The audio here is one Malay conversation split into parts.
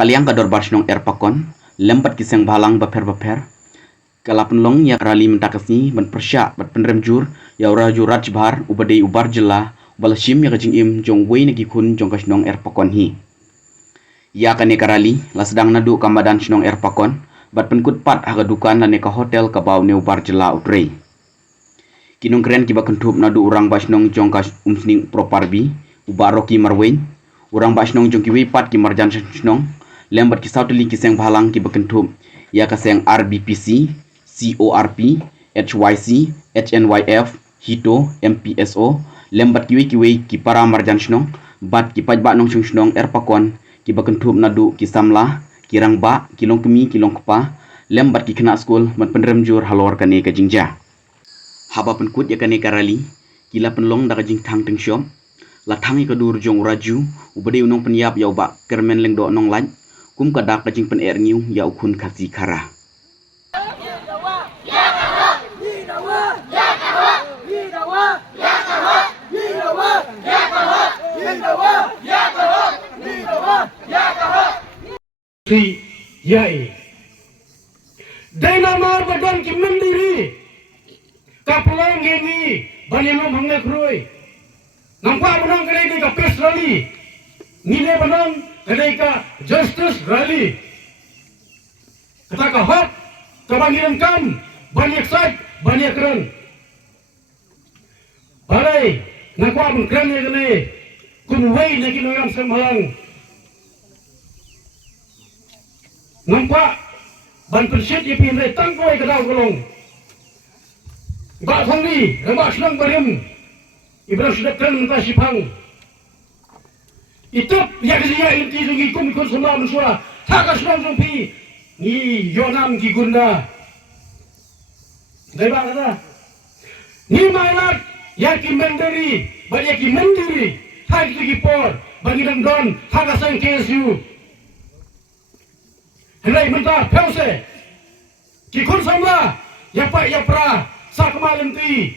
Kaliang kador barsnong erpakon, lempat kiseng balang baper-baper. Kalapun long ya rali mentakasni ban persya bat penremjur ya raju rajbar ubadei ubar jela balashim ya kajing im jong wei nagi kun jong kasnong erpakon hi. Ya kane karali la sedang nadu kamadan snong erpakon bat penkut pat haga dukan la neka hotel kabau ne ubar jela utrei. Kinong keren kiba kentup nadu urang basnong jong kas umsning proparbi ubaroki marwen urang basnong jong kiwi pat ki marjan snong lembat kisauteli kiseng balang ki bekentup ya kaseng RBPC, CORP, HYC, HNYF, HITO, MPSO, lembat kiwi ki para marjan snong bat ki pajba nong snong erpakon ki bekentup nadu ki samla, ki rangba, ki long kemi, ki long kepa, lembat ki kena skul mat penremjur halor kane ka jingja. Haba penkut ya kane karali, kila penlong da kajing tang teng syom, la tangi kadur jong raju, ubade unong penyap ya uba kermen leng do nong lan, kum kadak kajing pen ngiu ya ukun kasi kara. Si yai Dynamar badan ki mandiri kaplang gini banilom hangne kroi nampak benang kedai ni ka peace rally nile benang kedai ka justice rally kata ka hot kebangiran kam banyak sat banyak keren balai nampak ben keren ni kene kun wei nak kinoyam semhalang nampak ban persit ye pin re tang koi kadau kolong ba thong ni ramba senang barim ibrah sudah kan mentah sipang itop ya dia inti sungi kum ikut semua musura tak senang sumpi ni yonam ki gunda dai ba kada ni mailat ya ki mandiri ba ya ki mandiri hak ki por bagi don hak asang KSU Helai mentah pelse kikun samla ya pak ya pra sak malenti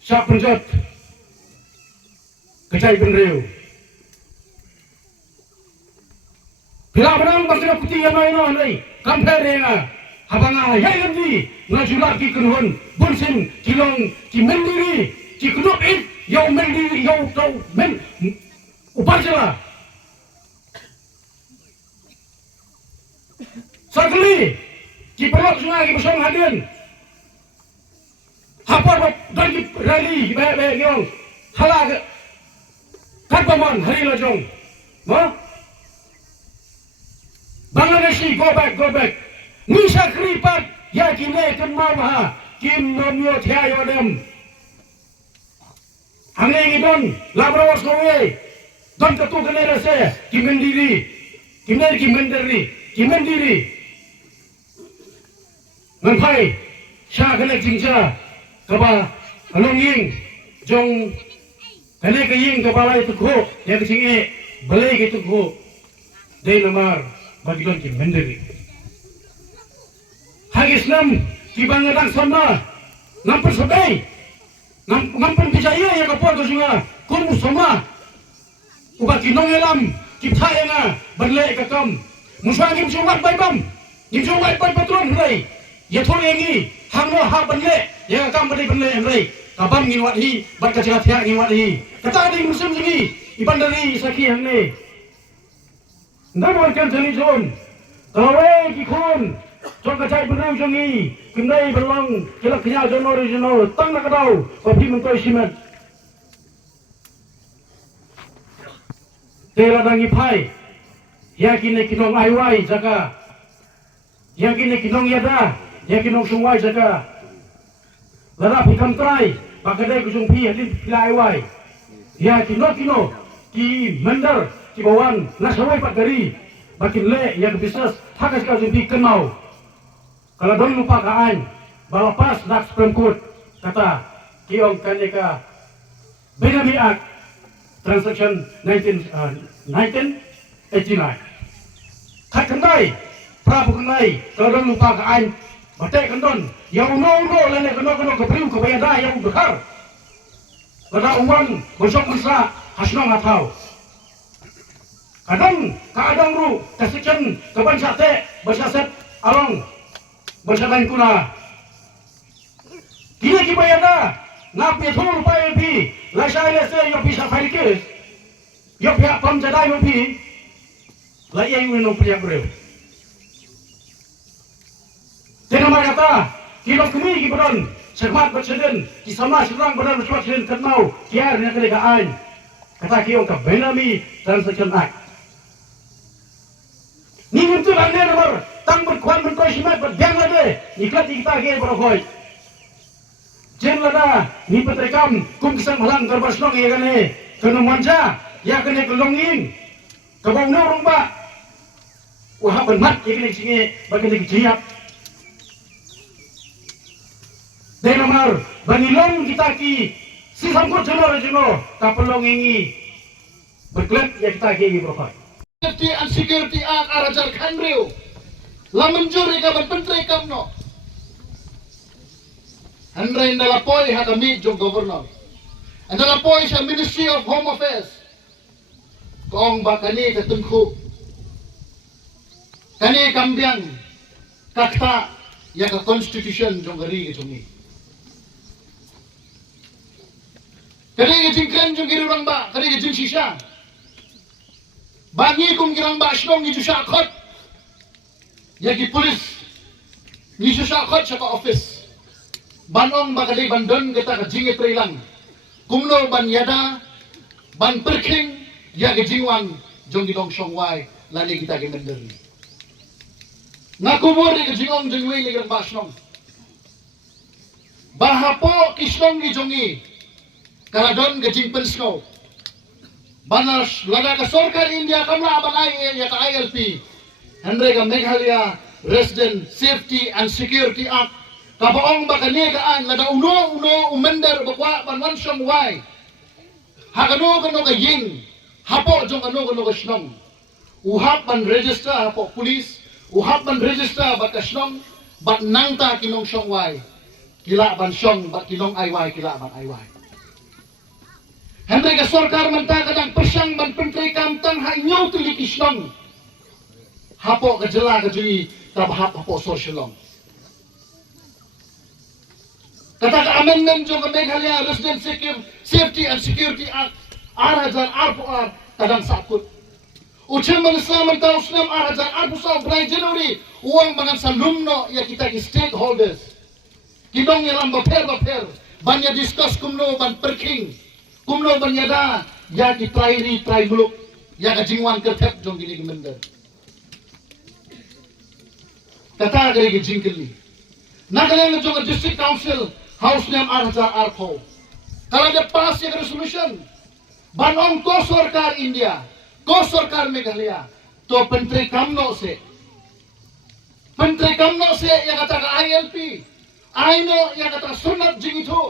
sak penjat kecai benreu bila benang basira putih yang main nai kampere nga habanga yai ganti ngajula ki kunhun bunsin kilong ki mendiri ki kunop it yau mendiri yau tau men upajala Sakli, ki pelok sungai ki besong hadin. Hapar dan ki rally be nyong. Hala katbaman hari lajong. Ma? Bangladeshi go back. Ni sakri pat ya ki ne kan maha kim nomyo thaya yodem. Hange ngidon labrawas kowe. Don ketu kene rase ki mendiri. Ngampai sya kena jingja kaba alonging jong kena kaying kabalai tukho ya kecing balai ke tukho dai namar bagilon ki mendiri hagis nam ki bangadang sama namper sedai namper bijaya ya kapor kesunga kun sama uba kinong elam ki thayanga balai ka kam muswangim suwat baibam ngimsuwat bai patron rai ya thoi engi hangno ha banle ya kam bade banle emrei kabam ngin wat hi bat ka jira thya ngin wat hi kata di musim sini iban dari saki hangne ndamon kan jani jon kawe ki khon jong ka chai benau jongi kimdai belong kila knya jon original tang na kadau papi mentoi simet tela dangi phai ya kine kinong ai wai jaka ya kine kinong yada ya kinong sungwai jaga lara pikam trai pakadai kusung pi hadin pilai wai ya kino ki mandar ki bawan nasawai pak dari bakin le ya bisnes hakas ka jumpi kenau kalau don lupa kaan balapas nak spremkut kata kiong kaneka Benami Act transaction 1989 kat kendai pra bukanai kalau don lupa kaan batai kendon yang uno lele keno kepriu kebayada yang bekar pada uang besok bisa hasno ngatau kadang ru kasikan kaban sate bersaset along bersadan kuna kini kibayana ngapi thul pai pi la sai le se yo pi sa phai ke yo pia pam jadai yo pi la yang no pria breu tena mai kata kilo kumi ki bodon semat berseden ki sama serang bodon suat sen kenau kiar nya kele gaan kata kiyo ka benami transaction act ni nguntu bande nomor tang berkuan berkoi simat berdiang lade iklat kita ge berkoi jen lada ni petrekam kum kisang malang karbas nong ya kane kena manja ya kane kelonging kabong no rumba wah benmat ya kane singe bagane jiap de nomor bangilong kita ki si sangkut jono kapelongingi berklet ya kita ge berkoi Safety and Security Act arajar kanriu la menjuri ka berpentrekam no Handrai ndala poi hada meet jong governor. Ndala poi sa Ministry of Home Affairs. Kong ba kani katungku. Kani kambiang kakta ya ka constitution jong gari ke jongi. Kani ke jingkren jong giri orang ba, kani ke jing shisha. Bangi kum girang ba asnong ni jusha khot. Ya ki polis ni jusha khot sa ka office. Banong bakali bandon kita ke jingi trilang kumno ban yada ban perking ya ke jingwang jong gidong songwai lani kita ke menderi ngakubur ke jingong jengwei ni gerang basnong bahapo kisnong ni jongi kaladon ke jing pensno banas lada ke sorkar India kamla ban ai ya ka ILP Hendra ka Meghalaya Resident Safety and Security Act kabaong bakani kaan lada uno umender bakwa banwan siyang wai hakano kano ka ying hapo jong kano ka shnong uhap ban register hapo police uhap ban register bat ka shnong bat nangta kinong siyang wai kila ban siyong bat kinong ay wai kila ban ay wai Hendra ka sorkar manta kadang pesyang ban pentri kamtang ha inyaw tuliki shnong hapo ka jela ka jui tabahap hapo social kata amendment jo Meghalaya Resident Safety and Security Act 2008 kadang sakut ucap menesa mentau senam 2008 bulan Januari uang bangan salumno ya kita ki stakeholders kidong yang baper banyak discuss kumno ban perking kumno ban yada ya ki try muluk ya ka jingwan kertep jong gini gemender kata gari ki jingkeli nagalang jong district council House name Arpo. Kalau ada pass yang resolution, banong ko sarkar India, ko sarkar Meghalaya, to pentri kamno se yang kata ka ILP, aino yang kata sunat jing itu,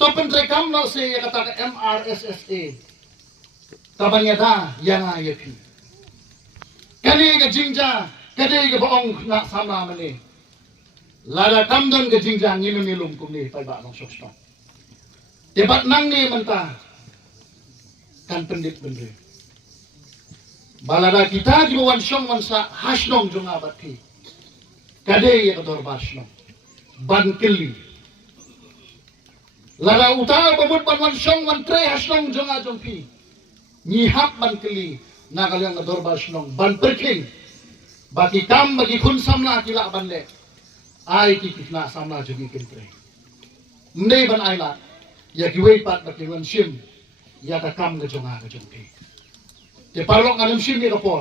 to pentri kamno se yang kata ka MRSSA, kabanyada yang ILP. Kani ka jingja, kani ka baong na sama mani. Lada kamdon ke jingjang ni memilum kum ni pai ba long sok stop. Debat nang ni mentah kan pendit bendre. Balada kita di wan syong wan sa hasnong jong abat ki. Kade ya kador basnong. Ban kili. Lada uta babut ban wan syong wan tre hasnong jong ajong ki. Ni hap ban kili na kalyang kador basnong ban perking. Bagi kam bagi kun samla kila ban le. Ai ki kifna samla jogi kentre mne ban aila ya ki wei pat bak wan sim ya ta kam ga jonga ga jongki te parlok nganam sim ni kapor